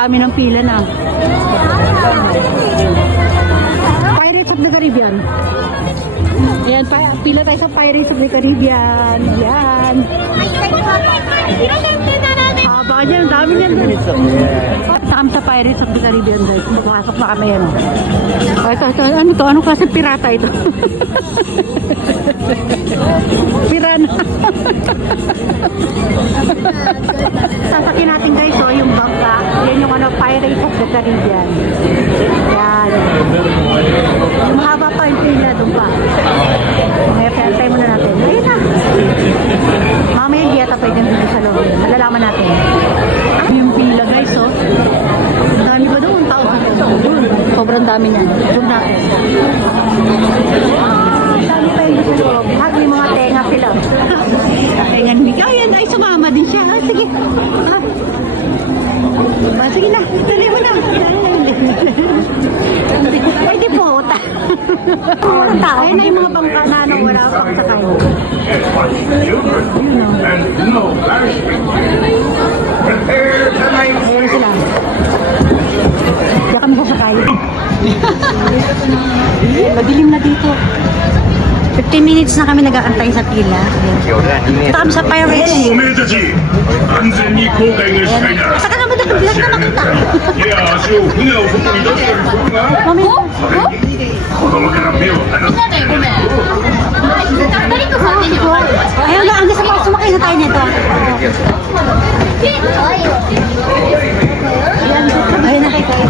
dami ng pila na. Pirates of the Caribbean. Ayan, pila tayo sa Pirates of the Caribbean. Ayan. Haba niyan, dami niyan. Saan sa Pirates of the Caribbean, guys. Papasok na kami yan. Ito, ano to? Anong klase pirata ito? Pirana. Sasakyan natin guys, so yung bangka. Yan yung Pirates of the Caribbean. Yan. Yung mahaba pa yung pila doon pa. May pantay muna natin. Ayun na. Mamaya hindi yata pwede dito sa loob. Malalaman natin. Yung pila guys, oh. Ang dami ba doon? Tao sa doon. Sobrang dami niyan. Doon natin. Ang dami pa yung sa loob. May mga tenga sila. Tenga ni Mika. Ayan, ay sumama din siya. Sige. Sige na. Dali mo na. Pwede po. Ayun na yung mga bangka na wala pang sakay. Ayun sila. Diyan kami sasakay. Madilim na dito. 15 minutes na kami nag-aantay sa pila. Ito kami sa Pirates. Saka naman ito, bilang na makita. Mami, ayun na, hanggang sa sumakay na tayo nito. Ayun na kayo.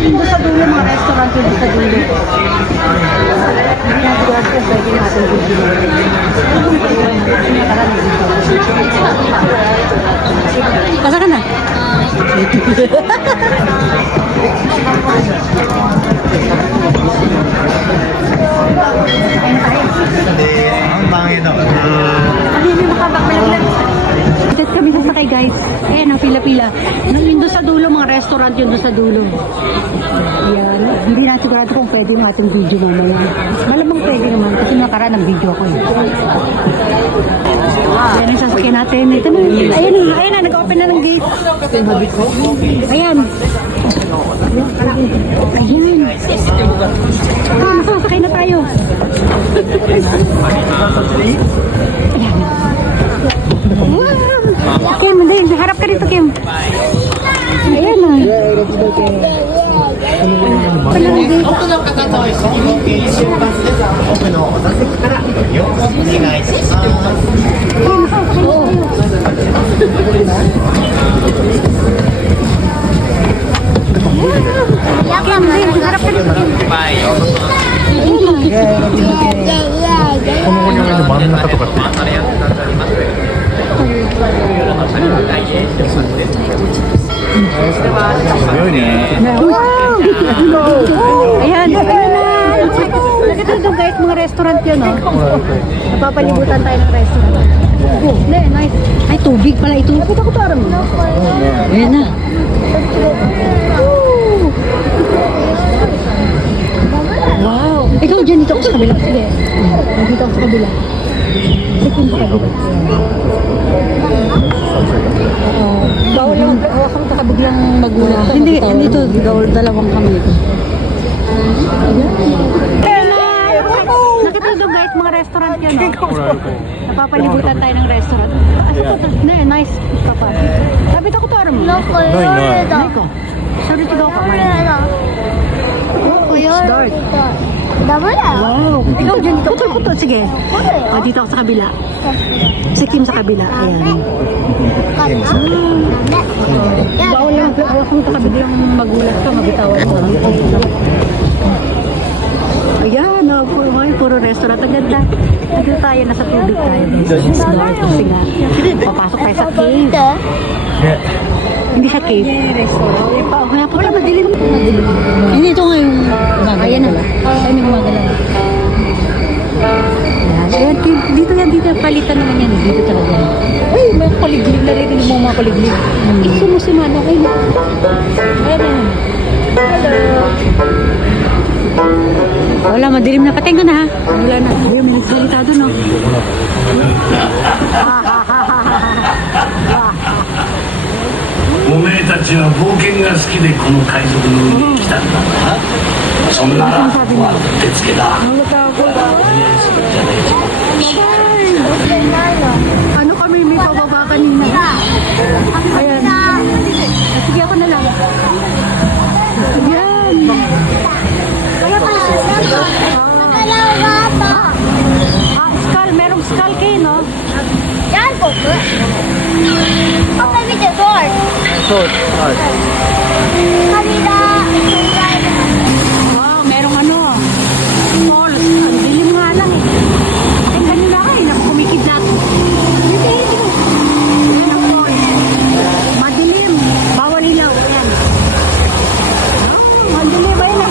Doon sa dulo, mga restaurant doon sa dulo. Pasa ka na? Ang bangin ako. Hindi makabak malaglag. Dito kami sasakay guys. Ayan ang pila-pila. Doon sa dulo, mga restaurant yun doon sa dulo. Ayan. Hindi na sigurado kung pwede yung ating video mamaya. Malamang pwede naman kasi nakaraan ang video ko eh. Ayan ang sasakyan natin. Ito na. Ayan na. Nag-open na ng gate. Ayan. Ayan. Masasakay na tayo. Ayan. Kim, hindi. Harap ka dito, Kim. Ayan na. Kim, hindi. Harap ka dito, Kim. Ayan, ayan na. Nakita doon guys, mga restaurant yun, oh. Napapalibutan tayo ng restaurant. Hindi, nice. Ay, tubig pala ito. Nakita ko parang. Ayan na. Wow. Ikaw dyan, dito ako sa kabila. Sige. Dito ako sa kabila. Sige, sa kabila. Bawal lang, hawakan ka biglang magulat. Hindi, dito, dalawang kami ito. Nakita doon guys, mga restaurant yan, no? Napapalibutan tayo ng restaurant. Nice, papa. Sabi ko to, aram mo? No, ko. Sorry, tigaw ka, man. It's dark. Wow. Ikaw dyan, ikaw. Puto. Sige. Dito ako sa kabila. Si Kim sa kabila. Ayan. Bawal lang. Kung biglang magulat ka, mabitawan mo. Ayan. Puro restaurant. Ang ganda. Dito tayo. Nasa tubig tayo. It's dark. Sige. Papasok tayo sa cave. Hindi sa cave. Wala pa pala. Madilim. Hindi, ito nga yung gumagalaw. Ayan na. Ay, may gumagalaw. Ayan, dito yan, dito. Palitan naman yan. Dito talaga yan. Ay, may kuliglig na rin. Mo mga kuliglig. Sumusimano kayo. Ayan na. Hello. Wala, madilim na. Patingin na ha. Wala na. Ayun, may nagsalita doon, no? おめえたちは冒険が好きでこの海賊の海に来たんだな。そんならはうってつけだ。Ano kami may pababa kanina? Ayan. Sige ako na lang. Ayan. Kaya pala. Skull. Merong skull kayo, no? Yan po. Okay, with the sword. Sword. Kanina. Wow, merong ano. Small. Ang dilim nga lang eh. Ang kanina kayo, kumikidlat. Madilim. Bawal ilaw. Ayan. Madilim. Ayun na.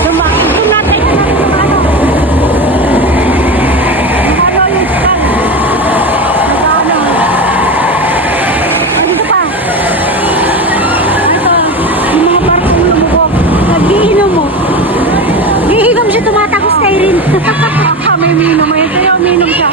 Doon natin. Ano yung skull? Ano? Dito pa. Ito. Yung mga barkong lumubog. Nag-iinom mo. Iinom siya, tumatakos kay rin. May minom. Ito yung minom siya.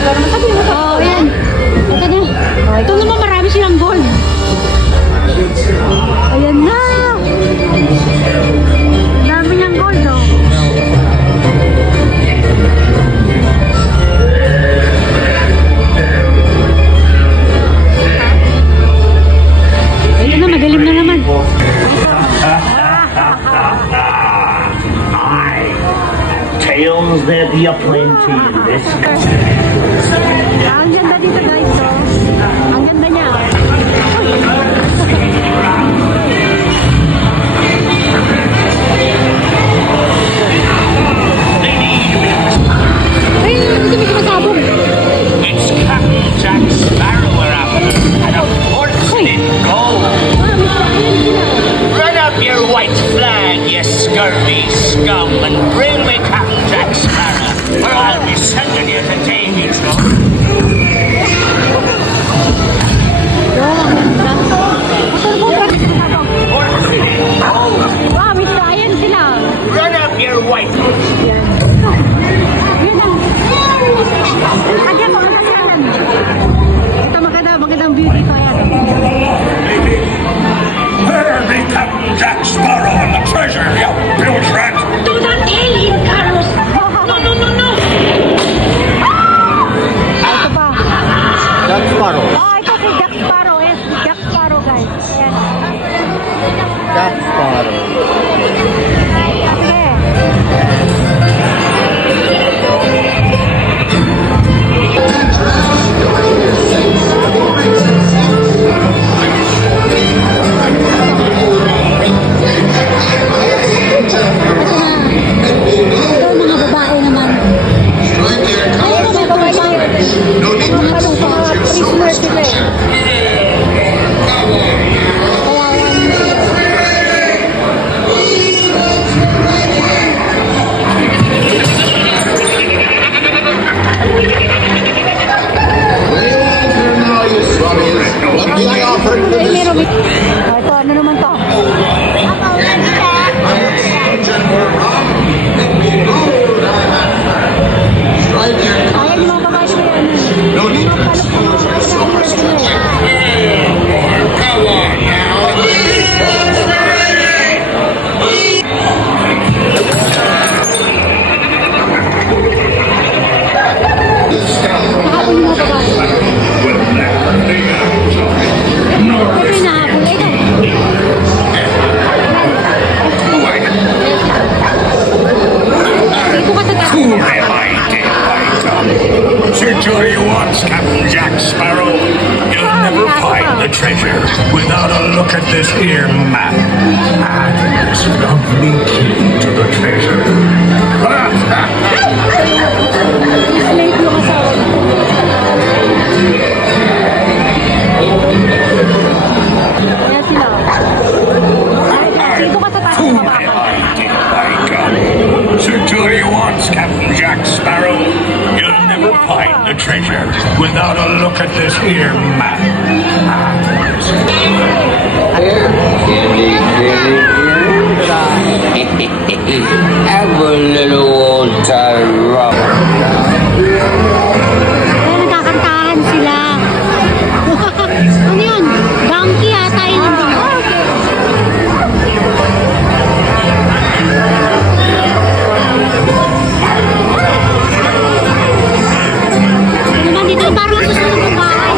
Ikaw naman sabi mo. Oh, yan. Ito na. Ito naman marami silang gold. Ayan na. Dami niyang gold, oh. Ayun na, madilim na naman. Tails, there be a plenty in this. Ang ganda dito guys, so. Ang ganda niya. Ay, hindi may sumasabog. It's Captain Jack Sparrow we're after, and a fortune gold. Run up your white flag, you scurvy scum, and bring me Captain Jack Sparrow, or I'll be sending you to Davy's Gold. Wow, may science sila. Run up your white. Yun lang. Agad, maganda yan. Ito magandang view dito. Ayan. There be Captain Jack Sparrow and the treasure, you bilge rat. Do not alien, Carlos. No. Ito pa. Jack Sparrow. Oh, ito si Jack Sparrow. Yes, Jack Sparrow guys. Ayan. Jack Sparrow. Sige. Ito mga babae naman. Ayun mga babae. Mga prisoner sila eh. Ito, ano naman to? Ayan yung mga babae sila. Nahabol yung mga babae. Ito yung nahabol. Ito. Dito ka sa taas. Who am I, Sir Jory wants Captain Jack Sparrow. You'll never find the treasure without a look at this here map and this lovely key to the treasure. Slave yung asawa niya. Ayan sila. Ay, dito ka sa taas. Who am I, Sir Jory wants Captain Jack Sparrow. You'll never find the treasure without a look at this here map. Candy. Have a little old time rock. Ay, nagkakantahan sila. Ano yun? Donkey ata yun. Ito naman dito, parang susunod ng bahay.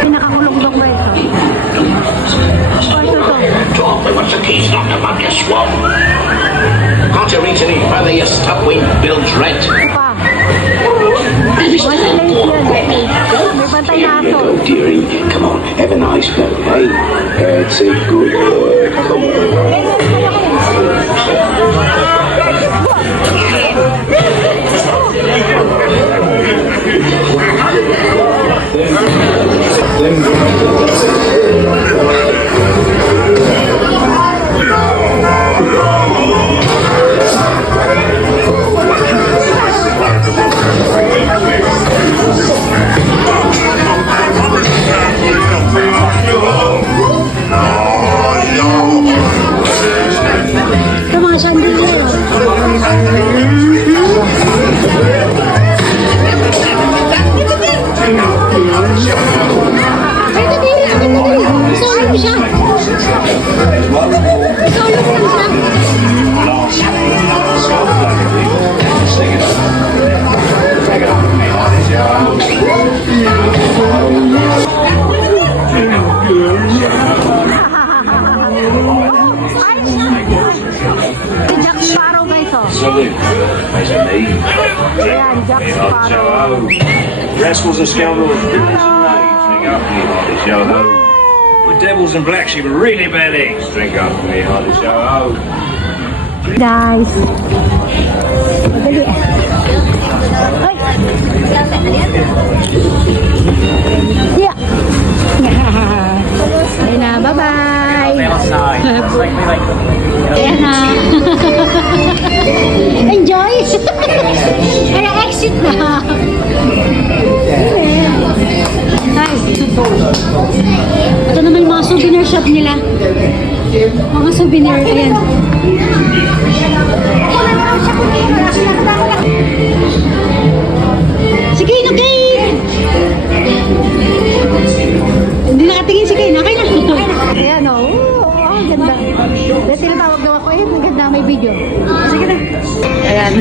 Pinakakulong-kulong ba ito? Talk with what's the keys knocked about your swamp. Can't you reach any further, you stuck-winged Bill Trent? Ito pa. Once late yun. May bantay na aso. Oh, dearie, come on, have a nice go, hey? That's a good boy. Come on. Ito mga chandelier. Ay, kadiri, kadiri. Solo mo siya. Solo mo siya. Si Jack Sparrow guys, oh. Salute. Nice to meet you. Ayan, Jack Sparrow. Rascals and scoundrels, villains and knaves, drink up for me, hearty show ho. We're devils and black sheep, really bad eggs. Drink up for me, hearty show ho. Guys. Madali. Ay! Yeah. Ayun na, bye-bye. Ayan na. Enjoy! Kaya exit na. Ay. Ito naman yung mga souvenir shop nila. Mga souvenir, ayan. Si Kane, okay! Hindi nakatingin si Kane, okay na. Ayan o, ang ganda. Dahil tinatawag daw ako, eh, ang ganda, may video. Sige na. Ayan.